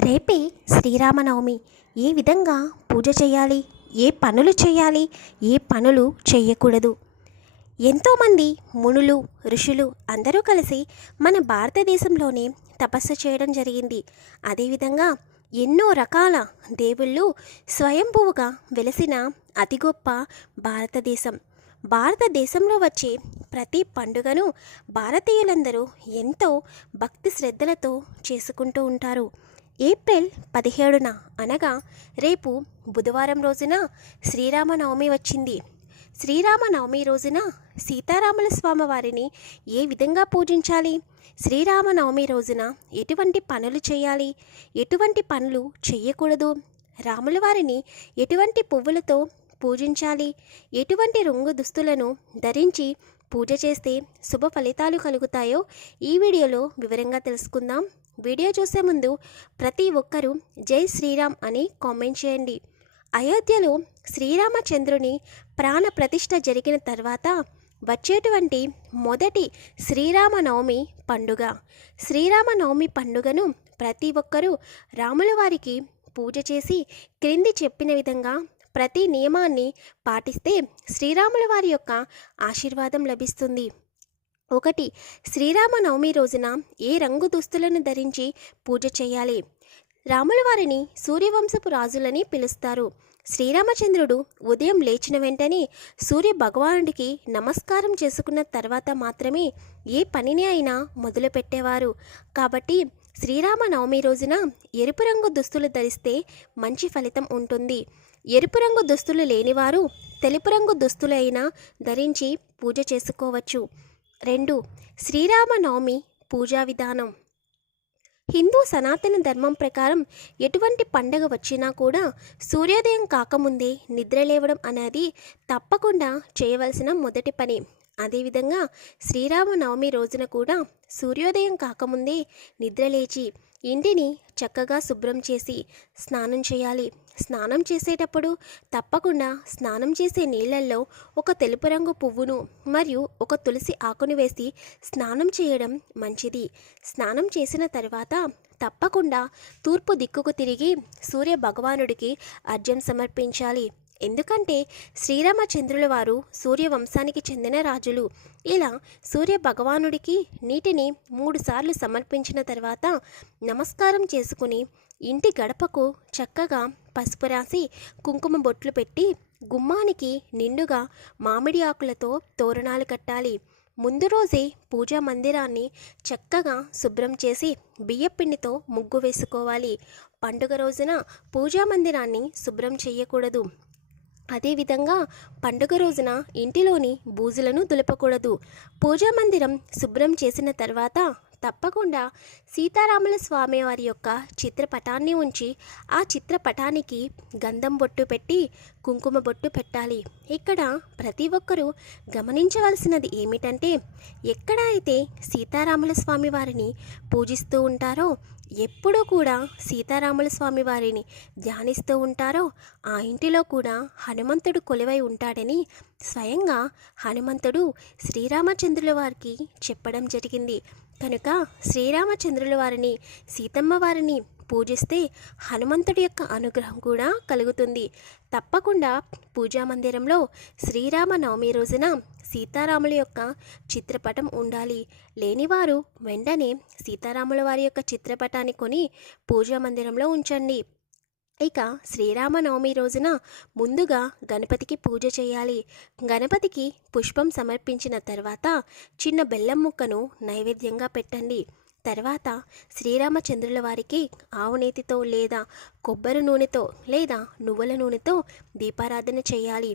రేపే శ్రీరామనవమి. ఏ విధంగా పూజ చేయాలి? ఏ పనులు చేయాలి? ఏ పనులు చేయకూడదు? ఎంతోమంది మునులు ఋషులు అందరూ కలిసి మన భారతదేశంలోనే తపస్సు చేయడం జరిగింది. అదేవిధంగా ఎన్నో రకాల దేవుళ్ళు స్వయంభువుగా వెలసిన అతి గొప్ప భారతదేశం. భారతదేశంలో వచ్చే ప్రతి పండుగను భారతీయులందరూ ఎంతో భక్తి శ్రద్ధలతో చేసుకుంటూ ఉంటారు. ఏప్రిల్ పదిహేడున అనగా రేపు బుధవారం రోజున శ్రీరామనవమి వచ్చింది. శ్రీరామనవమి రోజున సీతారాముల స్వామి వారిని ఏ విధంగా పూజించాలి? శ్రీరామనవమి రోజున ఎటువంటి పనులు చేయాలి? ఎటువంటి పనులు చేయకూడదు? రాముల వారిని ఎటువంటి పువ్వులతో పూజించాలి? ఎటువంటి రంగు దుస్తులను ధరించి పూజ చేస్తే శుభ ఫలితాలు కలుగుతాయో ఈ వీడియోలో వివరంగా తెలుసుకుందాం. వీడియో చూసే ముందు ప్రతి ఒక్కరూ జై శ్రీరామ్ అని కామెంట్ చేయండి. అయోధ్యలో శ్రీరామచంద్రుని ప్రాణ ప్రతిష్ఠ జరిగిన తర్వాత వచ్చేటువంటి మొదటి శ్రీరామనవమి పండుగ. శ్రీరామనవమి పండుగను ప్రతి ఒక్కరూ రాముల వారికి పూజ చేసి క్రింది చెప్పిన విధంగా ప్రతి నియమాన్ని పాటిస్తే శ్రీరాముల వారి యొక్క ఆశీర్వాదం లభిస్తుంది. ఒకటి శ్రీరామనవమి రోజున ఏ రంగు దుస్తులను ధరించి పూజ చేయాలి? రాముల వారిని సూర్యవంశపు రాజులని పిలుస్తారు. శ్రీరామచంద్రుడు ఉదయం లేచిన వెంటనే సూర్య భగవానుడికి నమస్కారం చేసుకున్న తర్వాత మాత్రమే ఏ పనిని అయినా మొదలుపెట్టేవారు కాబట్టి శ్రీరామనవమి రోజున ఎరుపు రంగు దుస్తులు ధరిస్తే మంచి ఫలితం ఉంటుంది. ఎరుపు రంగు దుస్తులు లేనివారు తెలుపు రంగు దుస్తులైనా ధరించి పూజ చేసుకోవచ్చు. రెండు. శ్రీరామనవమి పూజా విధానం. హిందూ సనాతన ధర్మం ప్రకారం ఎటువంటి పండగ వచ్చినా కూడా సూర్యోదయం కాకముందే నిద్ర లేవడం అనేది తప్పకుండా చేయవలసిన మొదటి పని. అదేవిధంగా శ్రీరామనవమి రోజున కూడా సూర్యోదయం కాకముందే నిద్రలేచి ఇంటిని చక్కగా శుభ్రం చేసి స్నానం చేయాలి. స్నానం చేసేటప్పుడు తప్పకుండా స్నానం చేసే నీళ్ళల్లో ఒక తెలుపు రంగు పువ్వును మరియు ఒక తులసి ఆకును వేసి స్నానం చేయడం మంచిది. స్నానం చేసిన తర్వాత తప్పకుండా తూర్పు దిక్కుకు తిరిగి సూర్య భగవానుడికి అర్ఘ్యం సమర్పించాలి. ఎందుకంటే శ్రీరామచంద్రుల వారు సూర్యవంశానికి చెందిన రాజులు. ఇలా సూర్య భగవానుడికి నీటిని మూడుసార్లు సమర్పించిన తర్వాత నమస్కారం చేసుకుని ఇంటి గడపకు చక్కగా పసుపు రాసి కుంకుమ బొట్లు పెట్టి గుమ్మానికి నిండుగా మామిడి ఆకులతో తోరణాలు కట్టాలి. ముందు రోజే పూజా మందిరాన్ని చక్కగా శుభ్రం చేసి బియ్యపిండితో ముగ్గు వేసుకోవాలి. పండుగ రోజున పూజా మందిరాన్ని శుభ్రం చేయకూడదు. అదేవిధంగా పండుగ రోజున ఇంటిలోని బూజులను దులపకూడదు. పూజా మందిరం శుభ్రం చేసిన తర్వాత తప్పకుండా సీతారాముల స్వామి వారి యొక్క చిత్రపటాన్ని ఉంచి ఆ చిత్రపటానికి గంధం బొట్టు పెట్టి కుంకుమ బొట్టు పెట్టాలి. ఇక్కడ ప్రతి ఒక్కరూ గమనించవలసినది ఏమిటంటే ఎక్కడ అయితే సీతారాముల స్వామి వారిని పూజిస్తూ ఉంటారో ఎప్పుడూ కూడా సీతారాముల స్వామి వారిని ధ్యానిస్తూ ఉంటారో ఆ ఇంటిలో కూడా హనుమంతుడు కొలువై ఉంటాడని స్వయంగా హనుమంతుడు శ్రీరామచంద్రుల వారికి చెప్పడం జరిగింది. కనుక శ్రీరామచంద్రుల వారిని సీతమ్మ వారిని పూజిస్తే హనుమంతుడి యొక్క అనుగ్రహం కూడా కలుగుతుంది. తప్పకుండా పూజా మందిరంలో శ్రీరామ నవమి రోజున సీతారాముల యొక్క చిత్రపటం ఉండాలి. లేనివారు వెంటనే సీతారాముల వారి యొక్క చిత్రపటాన్ని కొని పూజా మందిరంలో ఉంచండి. ఇక శ్రీరామనవమి రోజున ముందుగా గణపతికి పూజ చేయాలి. గణపతికి పుష్పం సమర్పించిన తర్వాత చిన్న బెల్లం ముక్కను నైవేద్యంగా పెట్టండి. తర్వాత శ్రీరామచంద్రుల వారికి ఆవు నేతితో లేదా కొబ్బరి నూనెతో లేదా నువ్వుల నూనెతో దీపారాధన చేయాలి.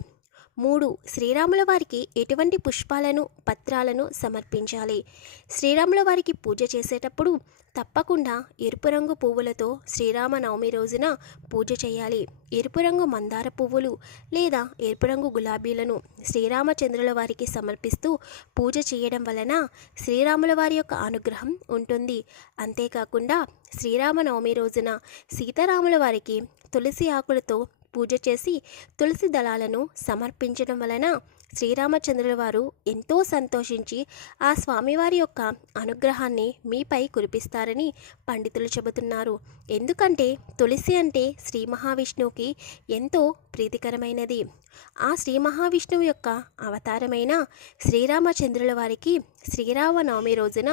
మూడు శ్రీరాముల వారికి ఎటువంటి పుష్పాలను పత్రాలను సమర్పించాలి? శ్రీరాముల వారికి పూజ చేసేటప్పుడు తప్పకుండా ఎరుపు రంగు పువ్వులతో శ్రీరామనవమి రోజున పూజ చేయాలి. ఎరుపు రంగు మందార పువ్వులు లేదా ఎరుపు రంగు గులాబీలను శ్రీరామచంద్రుల వారికి సమర్పిస్తూ పూజ చేయడం వలన శ్రీరాముల వారి యొక్క అనుగ్రహం ఉంటుంది. అంతేకాకుండా శ్రీరామనవమి రోజున సీతారాముల వారికి తులసి ఆకులతో పూజ చేసి తులసి దళాలను సమర్పించడం వలన శ్రీరామచంద్రుల వారు ఎంతో సంతోషించి ఆ స్వామివారి యొక్క అనుగ్రహాన్ని మీపై కురిపిస్తారని పండితులు చెబుతున్నారు. ఎందుకంటే తులసి అంటే శ్రీ మహావిష్ణువుకి ఎంతో ప్రీతికరమైనది. ఆ శ్రీ మహావిష్ణువు యొక్క అవతారమైన శ్రీరామచంద్రుల వారికి శ్రీరామనవమి రోజున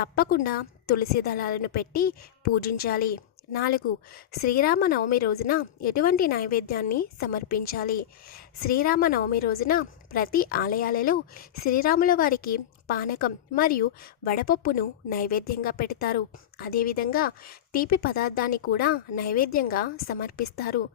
తప్పకుండా తులసి దళాలను పెట్టి పూజించాలి. నాలుగు. శ్రీరామనవమి రోజున ఎటువంటి నైవేద్యాన్ని సమర్పించాలి? శ్రీరామనవమి రోజున ప్రతి ఆలయాలలో శ్రీరాముల వారికి పానకం మరియు వడపప్పును నైవేద్యంగా పెడతారు. అదేవిధంగా తీపి పదార్థాన్ని కూడా నైవేద్యంగా సమర్పిస్తారు.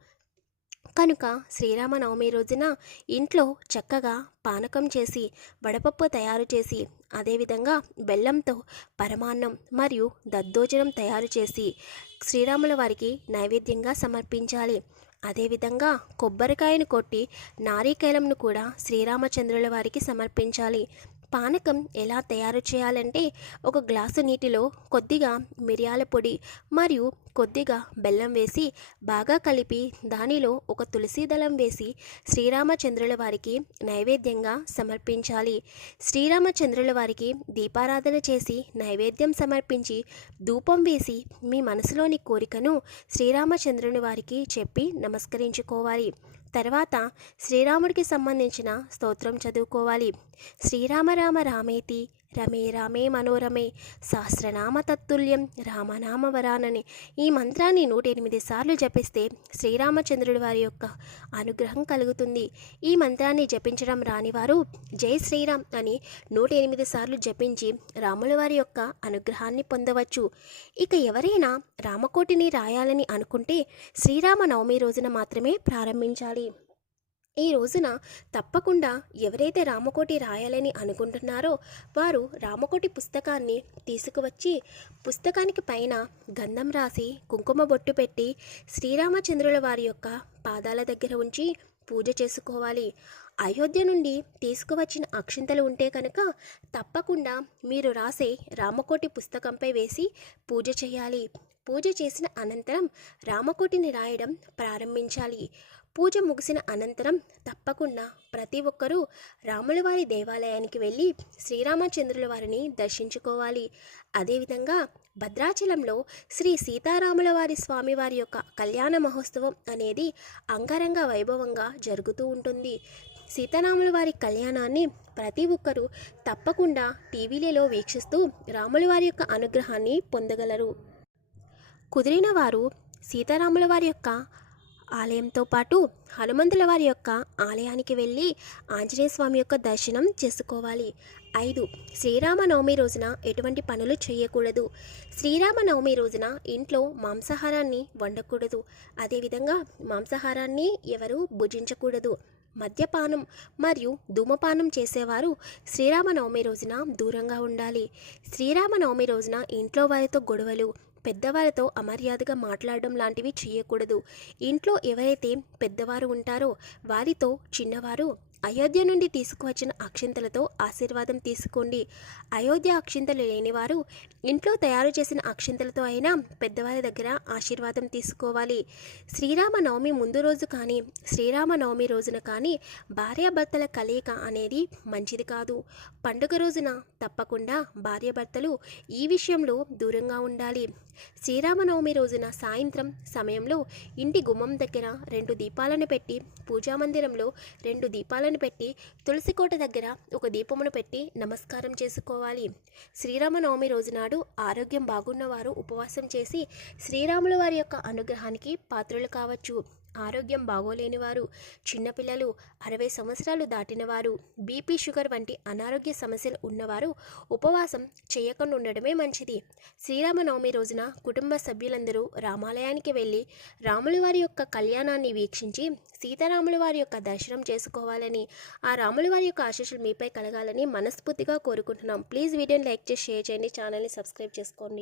కనుక శ్రీరామనవమి రోజున ఇంట్లో చక్కగా పానకం చేసి వడపప్పు తయారు చేసి అదేవిధంగా బెల్లంతో పరమాన్నం మరియు దద్దోజనం తయారు చేసి శ్రీరాముల వారికి నైవేద్యంగా సమర్పించాలి. అదేవిధంగా కొబ్బరికాయను కొట్టి నారీకేలంను కూడా శ్రీరామచంద్రుల వారికి సమర్పించాలి. పానకం ఎలా తయారు చేయాలంటే ఒక గ్లాసు నీటిలో కొద్దిగా మిరియాల పొడి మరియు కొద్దిగా బెల్లం వేసి బాగా కలిపి దానిలో ఒక తులసి దళం వేసి శ్రీరామచంద్రుల వారికి నైవేద్యంగా సమర్పించాలి. శ్రీరామచంద్రుల వారికి దీపారాధన చేసి నైవేద్యం సమర్పించి ధూపం వేసి మీ మనసులోని కోరికను శ్రీరామచంద్రుని వారికి చెప్పి నమస్కరించుకోవాలి. తర్వాత శ్రీరాముడికి సంబంధించిన స్తోత్రం చదువుకోవాలి. శ్రీరామ రామ రామేతి రమే రామే మనోరమే సహస్రనామ తత్తుల్యం రామనామ వరానని ఈ మంత్రాన్ని నూట ఎనిమిది సార్లు జపిస్తే శ్రీరామచంద్రుడి వారి యొక్క అనుగ్రహం కలుగుతుంది. ఈ మంత్రాన్ని జపించడం రానివారు జై శ్రీరామ్ అని నూట ఎనిమిది సార్లు జపించి రాముల వారి యొక్క అనుగ్రహాన్ని పొందవచ్చు. ఇక ఎవరైనా రామకోటిని రాయాలని అనుకుంటే శ్రీరామ నవమి రోజున మాత్రమే ప్రారంభించాలి. ఈ రోజున తప్పకుండా ఎవరైతే రామకోటి రాయాలని అనుకుంటున్నారో వారు రామకోటి పుస్తకాన్ని తీసుకువచ్చి పుస్తకానికి పైన గంధం రాసి కుంకుమ బొట్టు పెట్టి శ్రీరామచంద్రుల వారి యొక్క పాదాల దగ్గర ఉంచి పూజ చేసుకోవాలి. అయోధ్య నుండి తీసుకువచ్చిన అక్షింతలు ఉంటే కనుక తప్పకుండా మీరు రాసే రామకోటి పుస్తకంపై వేసి పూజ చేయాలి. పూజ చేసిన అనంతరం రామకోటిని రాయడం ప్రారంభించాలి. పూజ ముగిసిన అనంతరం తప్పకుండా ప్రతి ఒక్కరూ రాములవారి దేవాలయానికి వెళ్ళి శ్రీరామచంద్రుల వారిని దర్శించుకోవాలి. అదేవిధంగా భద్రాచలంలో శ్రీ సీతారాముల వారి స్వామివారి యొక్క కళ్యాణ మహోత్సవం అనేది అంగరంగ వైభవంగా జరుగుతూ ఉంటుంది. సీతారాముల వారి కళ్యాణాన్ని ప్రతి ఒక్కరూ తప్పకుండా టీవీలలో వీక్షిస్తూ రాముల వారి యొక్క అనుగ్రహాన్ని పొందగలరు. కుదిరిన వారు సీతారాముల వారి యొక్క ఆలయంతో పాటు హనుమంతుల వారి యొక్క ఆలయానికి వెళ్ళి ఆంజనేయ స్వామి యొక్క దర్శనం చేసుకోవాలి. ఐదు శ్రీరామనవమి రోజున ఎటువంటి పనులు చేయకూడదు. శ్రీరామనవమి రోజున ఇంట్లో మాంసాహారాన్ని వండకూడదు. అదేవిధంగా మాంసాహారాన్ని ఎవరు భుజించకూడదు. మద్యపానం మరియు ధూమపానం చేసేవారు శ్రీరామనవమి రోజున దూరంగా ఉండాలి. శ్రీరామనవమి రోజున ఇంట్లో వారితో గొడవలు పెద్దవారితో అమర్యాదగా మాట్లాడడం లాంటివి చేయకూడదు. ఇంట్లో ఎవరైతే పెద్దవారు ఉంటారో వారితో చిన్నవారు అయోధ్య నుండి తీసుకువచ్చిన అక్షింతలతో ఆశీర్వాదం తీసుకోండి. అయోధ్య అక్షింతలు లేనివారు ఇంట్లో తయారు చేసిన అక్షింతలతో అయినా పెద్దవారి దగ్గర ఆశీర్వాదం తీసుకోవాలి. శ్రీరామ నవమి ముందు రోజు కానీ శ్రీరామ నవమి రోజున కానీ భార్యాభర్తల కలయిక అనేది మంచిది కాదు. పండుగ రోజున తప్పకుండా భార్యాభర్తలు ఈ విషయంలో దూరంగా ఉండాలి. శ్రీరామనవమి రోజున సాయంత్రం సమయంలో ఇంటి గుమ్మం దగ్గర రెండు దీపాలను పెట్టి పూజామందిరంలో రెండు దీపాలను పెట్టి తులసికోట దగ్గర ఒక దీపమును పెట్టి నమస్కారం చేసుకోవాలి. శ్రీరామనవమి రోజు నాడు ఆరోగ్యం బాగున్నవారు ఉపవాసం చేసి శ్రీరాముల వారి యొక్క అనుగ్రహానికి పాత్రలు కావచ్చు. ఆరోగ్యం బాగోలేని వారు చిన్నపిల్లలు అరవై సంవత్సరాలు దాటిన వారు బీపీ షుగర్ వంటి అనారోగ్య సమస్యలు ఉన్నవారు ఉపవాసం చేయకుండా ఉండడమే మంచిది. శ్రీరామనవమి రోజున కుటుంబ సభ్యులందరూ రామాలయానికి వెళ్ళి రాముల వారి యొక్క కళ్యాణాన్ని వీక్షించి సీతారాముల వారి యొక్క దర్శనం చేసుకోవాలని ఆ రాముల వారి యొక్క ఆశీస్సులు మీపై కలగాలని మనస్ఫూర్తిగా కోరుకుంటున్నాం. ప్లీజ్ వీడియోని లైక్ చేసి షేర్ చేయండి. ఛానల్ని సబ్స్క్రైబ్ చేసుకోండి.